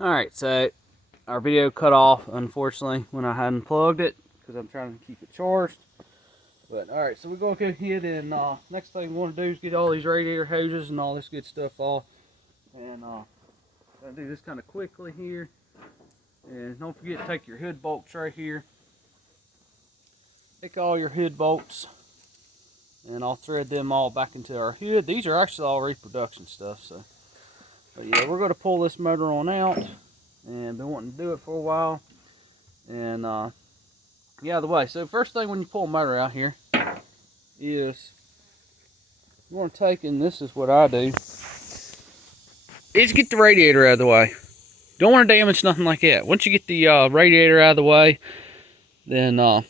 Alright, so our video cut off, unfortunately, when I hadn't plugged it, because I'm trying to keep it charged. But, alright, so we're going to go ahead and, next thing we want to do is get all these radiator hoses and all this good stuff off. And, I'll do this kind of quickly here. And don't forget to take your hood bolts right here. Take all your hood bolts. And I'll thread them all back into our hood. These are actually all reproduction stuff, so. But yeah, we're going to pull this motor on out. And been wanting to do it for a while. And get out of the way. So first thing when you pull a motor out here is you want to take, and this is what I do, is get the radiator out of the way. Don't want to damage nothing like that. Once you get the radiator out of the way, then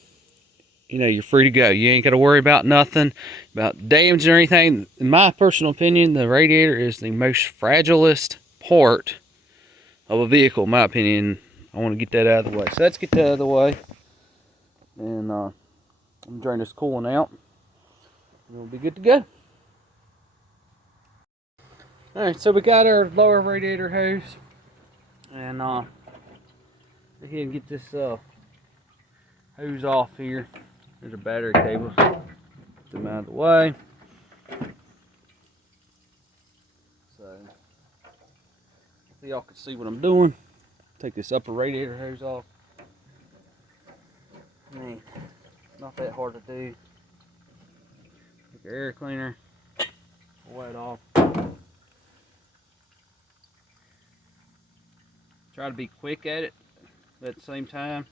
you know, you're free to go. You ain't got to worry about nothing, about damage or anything. In my personal opinion, the radiator is the most fragilest part of a vehicle, in my opinion. I want to get that out of the way. So let's get that out of the way. And I'm going to drain this coolant out. And we'll be good to go. Alright, so we got our lower radiator hose. And go ahead and get this hose off here. There's a battery cable. Get them out of the way. So y'all can see what I'm doing. Take this upper radiator hose off. Man, not that hard to do. Take your air cleaner, pull that off. Try to be quick at it, but at the same time,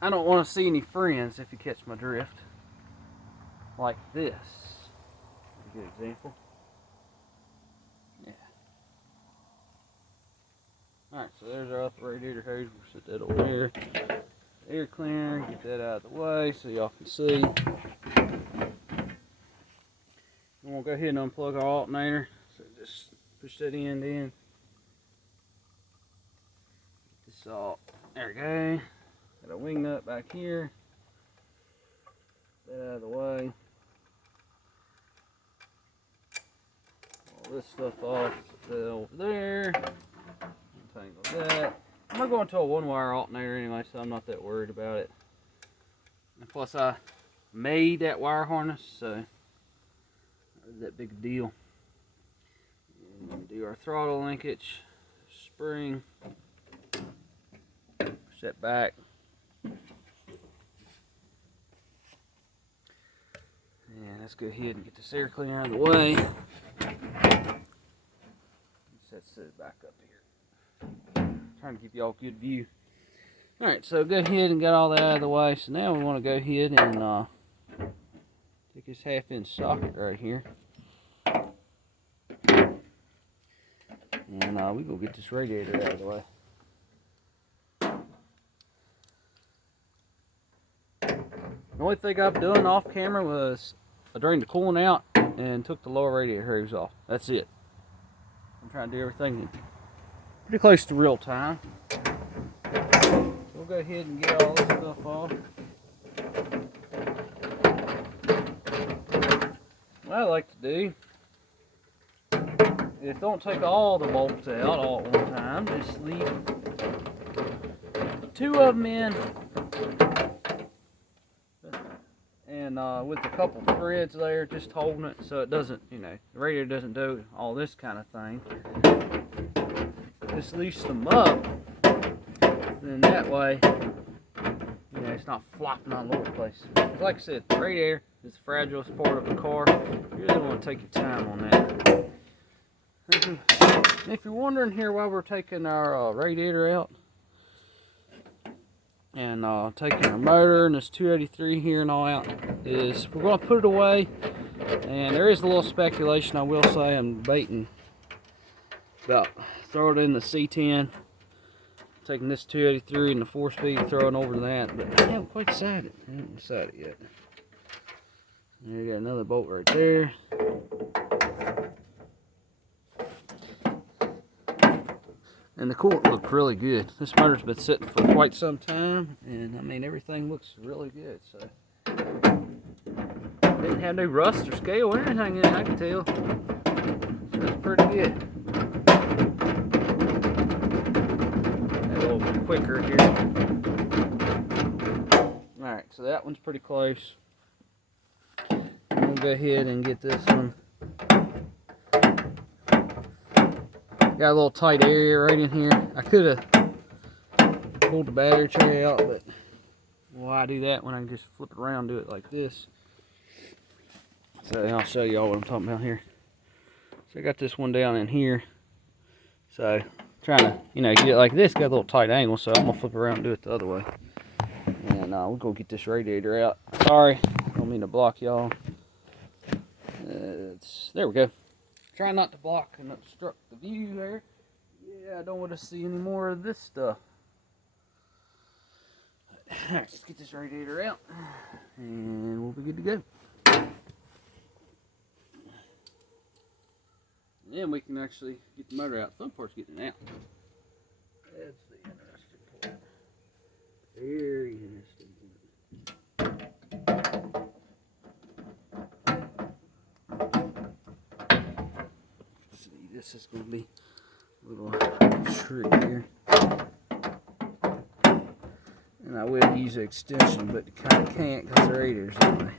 I don't want to see any friends, if you catch my drift. Like this. A good example. Yeah. Alright, so there's our upper radiator hose. We'll set that over there. Air cleaner, get that out of the way so y'all can see. We'll go ahead and unplug our alternator. So just push that end in. Get this all. There we go. Got a wing nut back here. Get that out of the way. All this stuff off. Put that over there. Untangle that. I'm gonna go into a one-wire alternator anyway, so I'm not that worried about it. And plus, I made that wire harness, so that big deal. And do our throttle linkage, spring, push that back. And let's go ahead and get this air cleaner out of the way. Let's set it back up here. Trying to give y'all a good view. Alright, so go ahead and get all that out of the way. So now we want to go ahead and take this 1/2-inch socket right here. And we go get this radiator out of the way. The only thing I've done off camera was I drained the coolant out and took the lower radiator hose off. That's it. I'm trying to do everything pretty close to real time. We'll go ahead and get all this stuff off. What I like to do is don't take all the bolts out all at one time. Just leave 2 of them in, and with a couple threads there, just holding it so it doesn't, you know, the radiator doesn't do all this kind of thing. Just loosen them up, then that way, you know, it's not flopping all over the place. Like I said, the radiator is the fragilest part of the car. You really want to take your time on that. If you're wondering here why we're taking our radiator out and taking our motor and this 283 here and all out, is we're going to put it away. And there is a little speculation, I will say, I'm debating about throw it in the C10, taking this 283 and the 4-speed, throwing over that, but I haven't quite decided. I haven't decided yet. There you got another bolt right there. And the coolant looked really good. This motor's been sitting for quite some time, and I mean everything looks really good. So didn't didn't have no rust or scale or anything in it, I can tell. That's pretty good. A little bit quicker here. Alright, so that one's pretty close. I'm going to go ahead and get this one. Got a little tight area right in here. I could have pulled the battery tray out, but why do that when I can just flip it around and do it like this? So I'll show you all what I'm talking about here. So I got this one down in here. So trying to, get it like this, got a little tight angle, so I'm gonna flip it around and do it the other way. And we're gonna get this radiator out. Sorry, don't mean to block y'all. There we go. Try not to block and obstruct the view there. Yeah, I don't want to see any more of this stuff. Alright, let's get this radiator out and we'll be good to go. Then we can actually get the motor out. Fun part's getting it out. That's the interesting part. Very interesting. See, this is going to be a little trick here. And I will use an extension, but you kind of can't because the radiator's anyway.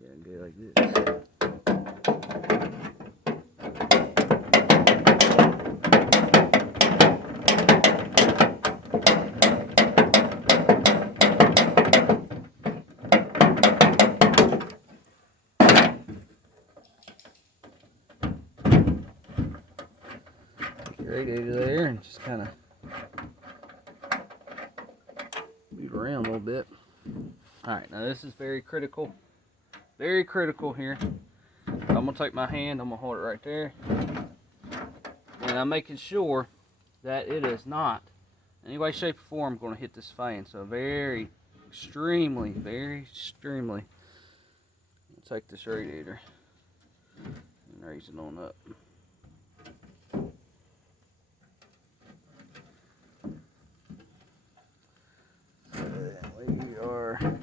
Yeah, go like this. Radiator there and just kind of move around a little bit. Alright, now this is very critical here. I'm going to take my hand, I'm going to hold it right there, and I'm making sure that it is not in any way, shape, or form going to hit this fan. So very extremely take this radiator and raise it on up. We are going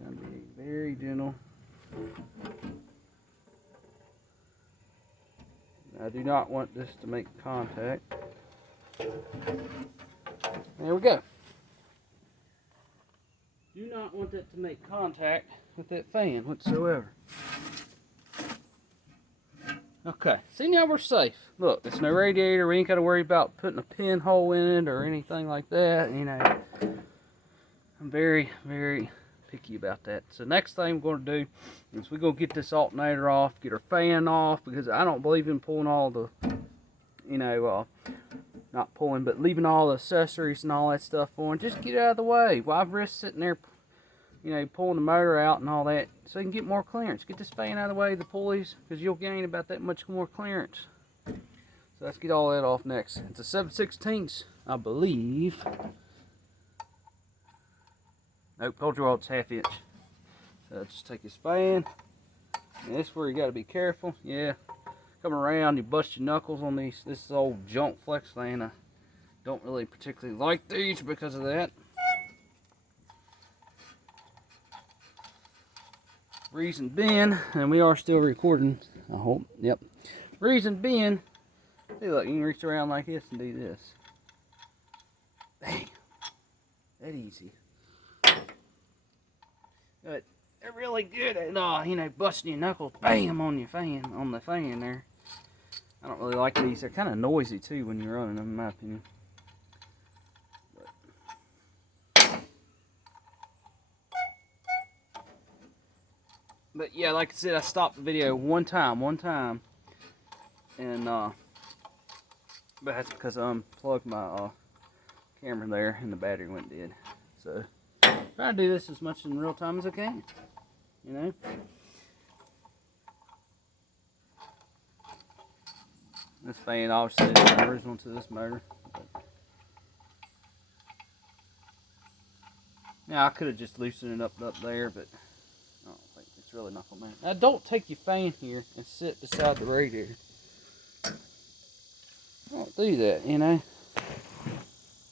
to be very gentle. I do not want this to make contact. There we go. Do not want that to make contact with that fan whatsoever. Okay, see, now we're safe. Look, it's no radiator. We ain't got to worry about putting a pinhole in it or anything like that. I'm very picky about that. So next thing we're going to do is we're going to get this alternator off, get our fan off, because I don't believe in pulling all the, not pulling, but leaving all the accessories and all that stuff on. Just get it out of the way. Why risk sitting there, pulling the motor out and all that, so you can get more clearance. Get this fan out of the way, the pulleys, because you'll gain about that much more clearance. So let's get all that off next. It's a 7/16, I believe. Nope, told you all it's 1/2 inch. So just take this fan, and this is where you got to be careful. Yeah, come around, you bust your knuckles on these. This is old junk flex fan. I don't really particularly like these because of that. Reason being, and we are still recording, I hope, yep. Reason being, see, look, you can reach around like this and do this. Bang. That easy. But they're really good at, busting your knuckles, bam, on the fan there. I don't really like these. They're kind of noisy, too, when you're running them, in my opinion. But yeah, like I said, I stopped the video one time, and but that's because I unplugged my camera there and the battery went dead. So try to do this as much in real time as I can, This fan obviously is original to this motor. Now I could have just loosened it up there, but I don't think it's really not gonna matter. Now don't take your fan here and sit beside the radiator. Don't do that,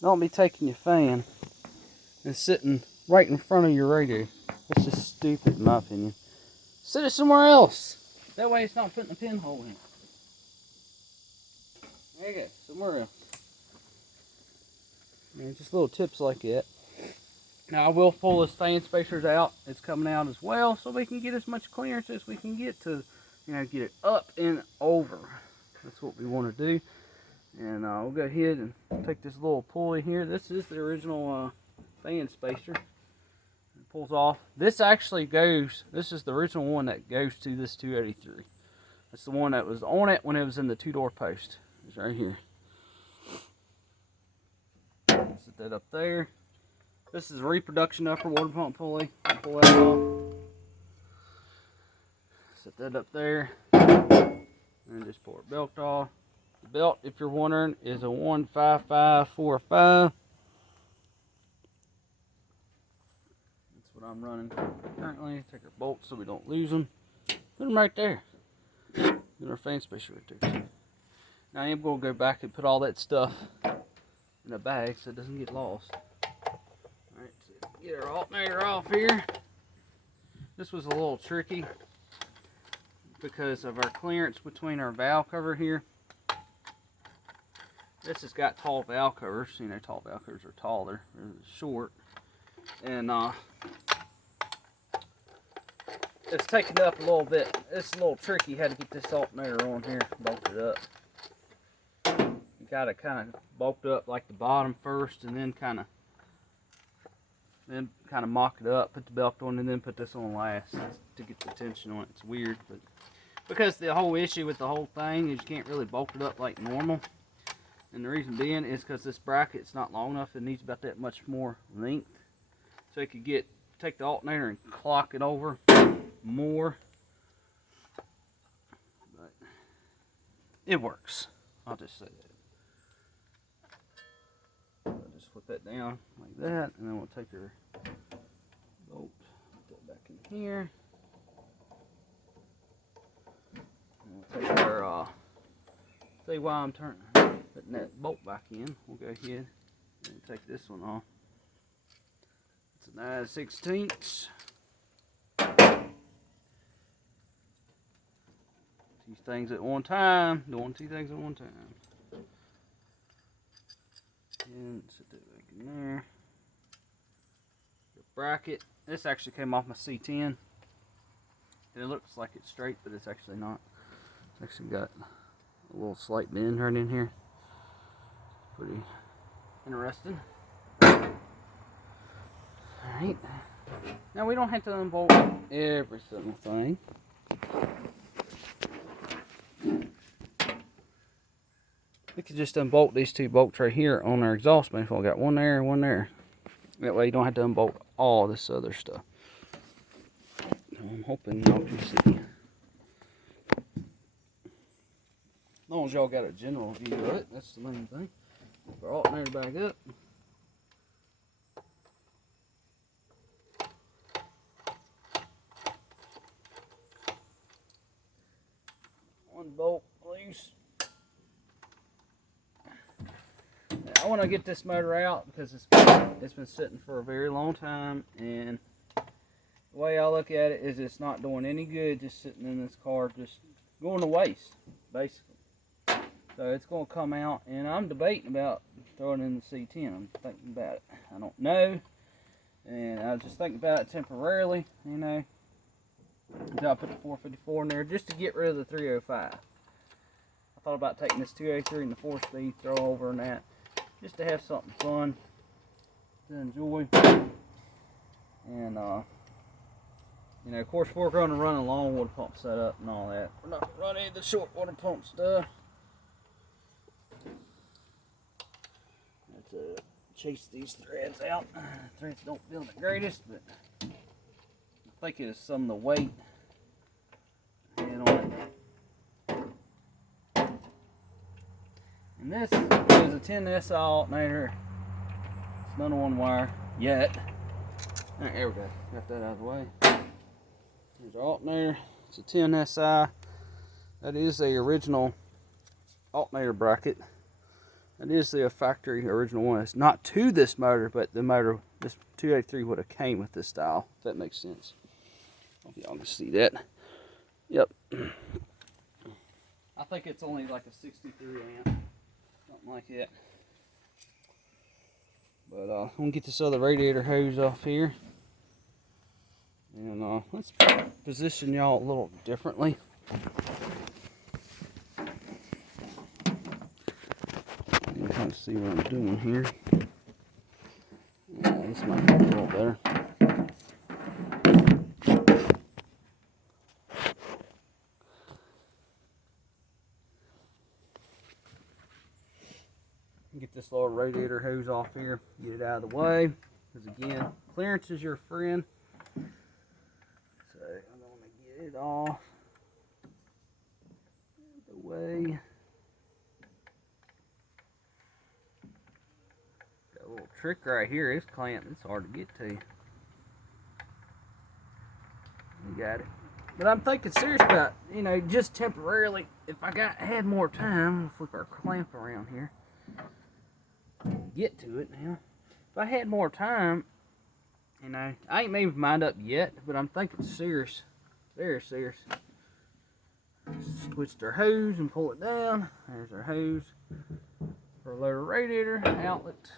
Don't be taking your fan and sitting right in front of your radiator. That's just stupid in my opinion. Sit it somewhere else. That way it's not putting a pinhole in. There you go, somewhere else. And just little tips like that. Now I will pull this fan spacers out. It's coming out as well, so we can get as much clearance as we can get to, you know, get it up and over. That's what we want to do. And we'll go ahead and take this little pulley here. This is the original fan spacer. It pulls off. This actually goes, this is the original one that goes to this 283. That's the one that was on it when it was in the 2-door post. It's right here. Set that up there. This is a reproduction upper water pump pulley. I'll pull that off. Set that up there. And just pull our belt off. The belt, if you're wondering, is a 15545. That's what I'm running currently. Take our bolts so we don't lose them. Put them right there. Put our fan spacer right there. Now I am going to go back and put all that stuff in a bag so it doesn't get lost. Alright, so get our alternator off here. This was a little tricky because of our clearance between our valve cover here. This has got tall valve covers. You know, tall valve covers are taller, they're short. And it's taken up a little bit. It's a little tricky. Had to get this alternator on here, bolted up. You gotta kind of bolt up like the bottom first, and then kind of mock it up, put the belt on, and then put this on last to get the tension on it. It's weird, but because the whole issue with the whole thing is you can't really bolt it up like normal. And the reason being is because this bracket's not long enough. It needs about that much more length. So you could take the alternator and clock it over more. But it works. I'll just say that. I'll just flip that down like that, and then we'll take our bolt, put that back in here. And we'll take our, see why I'm putting that bolt back in. We'll go ahead and take this one off. It's a 9/16. Two things at one time. Doing two things at one time. And set that back in there. The bracket. This actually came off my C10. It looks like it's straight, but it's actually not. It's actually got a little slight bend right in here. Pretty interesting. Alright. Now we don't have to unbolt every single thing. We could just unbolt these two bolts right here on our exhaust manifold. Got one there and one there. That way you don't have to unbolt all this other stuff. I'm hoping y'all can see. As long as y'all got a general view of it, that's the main thing. Put our alternator back up. One bolt loose. I want to get this motor out because it's been sitting for a very long time, and the way I look at it is it's not doing any good just sitting in this car, just going to waste, basically. So it's going to come out, and I'm debating about throwing it in the C10. I'm thinking about it. I don't know, and I was just thinking about it temporarily, you know. Until I put the 454 in there just to get rid of the 305. I thought about taking this 283 and the 4-speed, throw over in that, just to have something fun to enjoy. And you know, of course, we're going to run a long water pump setup and all that. We're not going to run any of the short water pump stuff. Have to chase these threads out. Threads don't feel the greatest, but I think it's some of the weight and on it. And this is a 10 SI alternator. It's none on wire yet. Alright, there we go. Got that out of the way. Here's our alternator. It's a 10 SI. That is the original alternator bracket. That is the factory original one. It's not to this motor, but the motor, this 283 would have came with this style, if that makes sense. Hope y'all can see that. Yep. I think it's only like a 63 amp, something like that. But I'm gonna get this other radiator hose off here. And let's position y'all a little differently. You can kind of see what I'm doing here. Yeah, this might be a little better. Get this little radiator hose off here, get it out of the way, because again, clearance is your friend. So I'm going to get it off the way. Got a little trick right here, it's clamped, it's hard to get to. You got it. But I'm thinking serious about, you know, just temporarily, if I had more time, I'll flip our clamp around here. Get to it now. If I had more time, you know, I ain't made my mind up yet, but I'm thinking serious, very serious. Switch our hose and pull it down. There's our hose for a lower radiator outlet.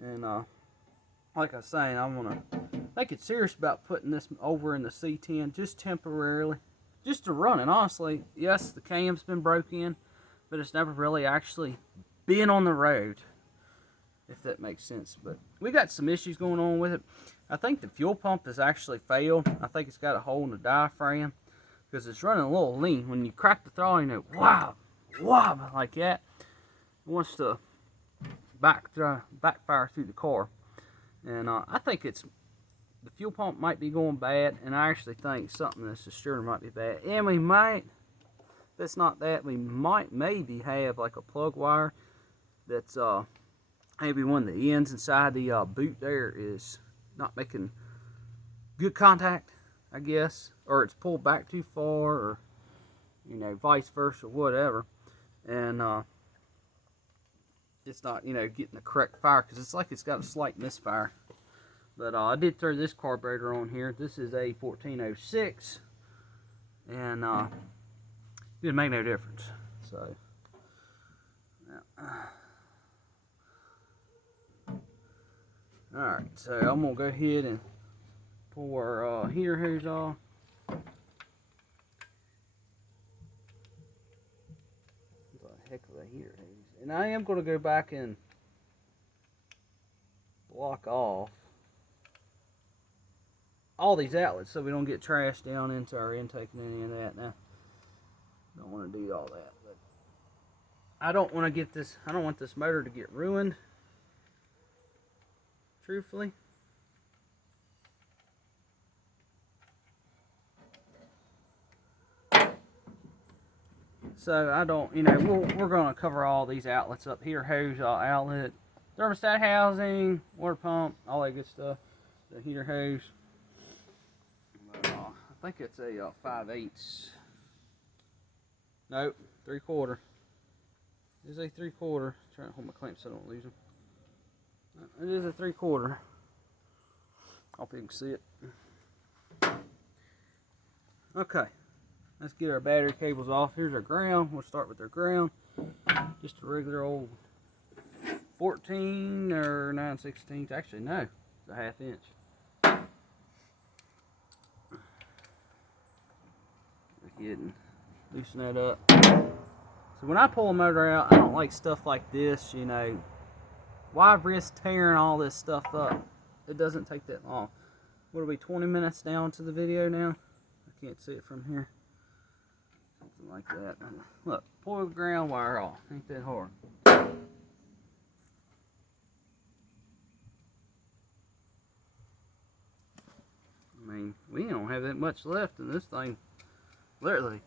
And like I was saying, I'm gonna think serious about putting this over in the C10 just temporarily, just to run it. Honestly, yes, the cam's been broke in, but it's never really actually being on the road, if that makes sense. But we got some issues going on with it. I think the fuel pump has actually failed. I think it's got a hole in the diaphragm because it's running a little lean. When you crack the throttle, you know, wow, wow, like that. It wants to backfire through the car. And I think it's the fuel pump might be going bad, and I actually think something that's the steering might be bad. And we might, if it's not that, we might maybe have like a plug wire that's maybe one of the ends inside the boot there is not making good contact, I guess, or it's pulled back too far, or you know, vice versa, whatever. And it's not, you know, getting the correct fire, because it's like it's got a slight misfire. But I did throw this carburetor on here. This is a 1406, and it didn't make no difference. So alright, so I'm going to go ahead and pull our heater hose off. What the heck of a heater hose. And I am going to go back and block off all these outlets so we don't get trash down into our intake and any of that. Now, don't want to do all that. But I don't want to get this, I don't want this motor to get ruined, truthfully. So I don't, you know, we're going to cover all these outlets up here. Hose outlet, thermostat housing, water pump, all that good stuff. The heater hose. I think it's a 5/8. Nope, 3/4. It is a 3/4. Trying to hold my clamps so I don't lose them. It is a 3/4. Hope you can see it. Okay, let's get our battery cables off. Here's our ground. We'll start with our ground. Just a regular old 14 or 9/16. Actually, no, it's a 1/2 inch. And loosen that up. So when I pull a motor out, I don't like stuff like this, you know. Why risk tearing all this stuff up? It doesn't take that long. What are we, 20 minutes down to the video now? I can't see it from here. Something like that. Look, pull the ground wire off. Ain't that hard. I mean, we don't have that much left in this thing. Literally,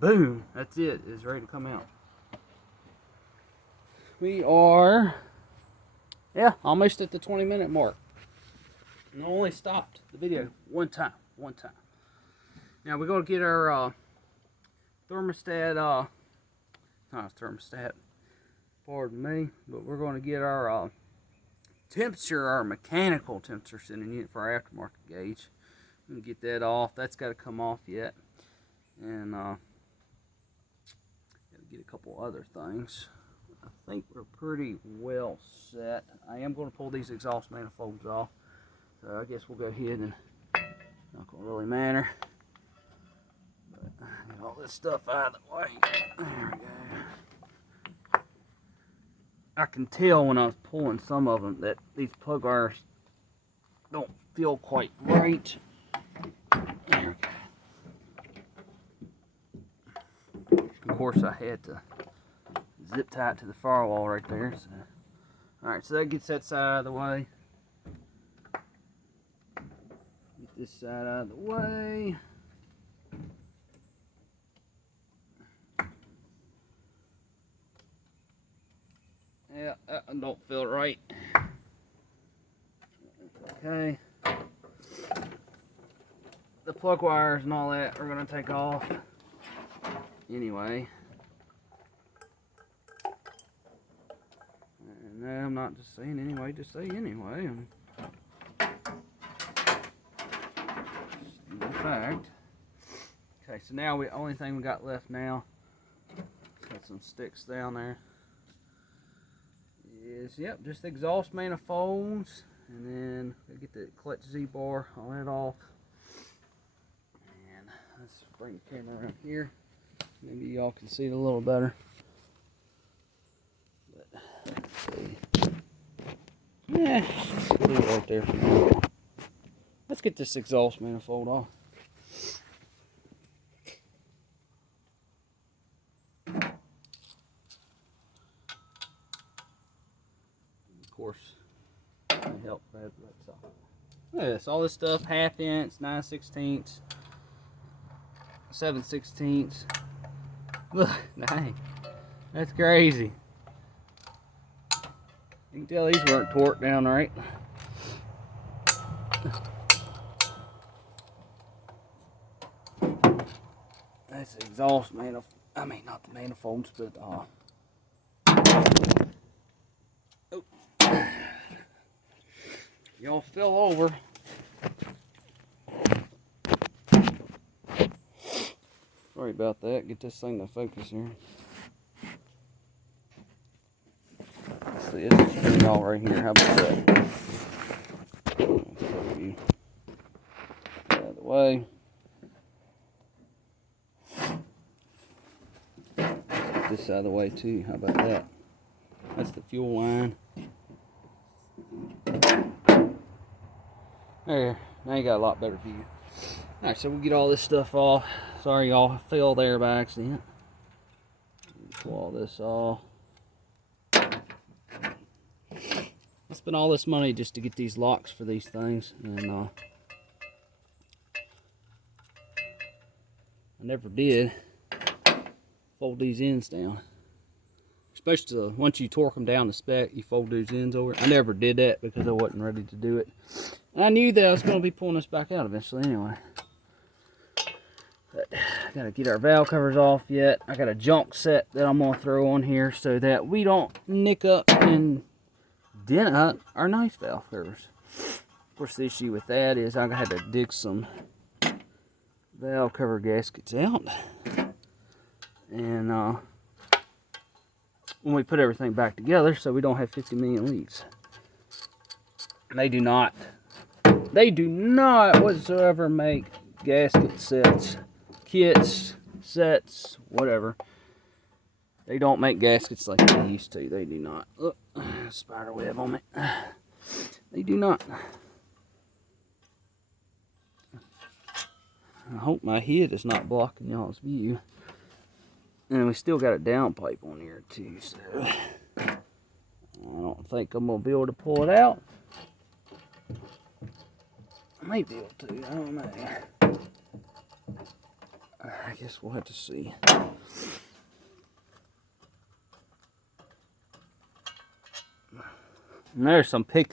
boom, that's it, it's ready to come out. We are, yeah, almost at the 20-minute mark. And I only stopped the video one time. Now we're going to get our thermostat, not a thermostat, pardon me, but we're going to get our temperature, our mechanical temperature sending unit for our aftermarket gauge. We can get that off. That's got to come off yet. And got to get a couple other things. I think we're pretty well set. I am going to pull these exhaust manifolds off. So I guess we'll go ahead and not going to really matter. But get all this stuff out of the way. There we go. I can tell when I was pulling some of them that these plug wires don't feel quite right. There we go. Of course, I had to zip tie it to the firewall right there. So. Alright, so that gets that side out of the way. Get this side out of the way. Yeah, that one don't feel right. Okay. The plug wires and all that are going to take off anyway. And no, I'm not just saying anyway, just say anyway. In fact. Okay, so now the only thing we got left now, got some sticks down there, is, yep, just the exhaust manifolds. And then we get the clutch Z-bar, all that off. And let's bring the camera around here. Maybe y'all can see it a little better. But, let's see. Yeah, leave it right there for now. Let's get this exhaust manifold off. Of course, help grab that off. Yes, all this stuff, 1/2 inch, 9/16, 7/16. Look, dang, that's crazy. You can tell these weren't torqued down right. That's the exhaust manifold. I mean, not the manifolds, but oh. Y'all fell over. Sorry about that. Get this thing to focus here. Let's see, this is pretty all right here. How about that? Out of the way. Get this out of the way too. How about that? That's the fuel line. There, now you got a lot better view. Alright, so we'll get all this stuff off. Sorry y'all, I fell there by accident. Pull all this off. I spent all this money just to get these locks for these things, and I never did fold these ends down. Especially once you torque them down to spec, you fold these ends over. I never did that because I wasn't ready to do it. And I knew that I was going to be pulling this back out eventually anyway. But I got to get our valve covers off yet. I got a junk set that I'm going to throw on here so that we don't nick up and dent up our nice valve covers. Of course, the issue with that is I had to dig some valve cover gaskets out. And when we put everything back together so we don't have 50 million leaks. They do not whatsoever make gasket sets, kits, sets, whatever. They don't make gaskets like they used to. They do not. Look, spider web on it. They do not. I hope my head is not blocking y'all's view. And we still got a downpipe on here too, so I don't think I'm gonna be able to pull it out. I may be able to, I don't know. I guess we'll have to see. And there's some picking.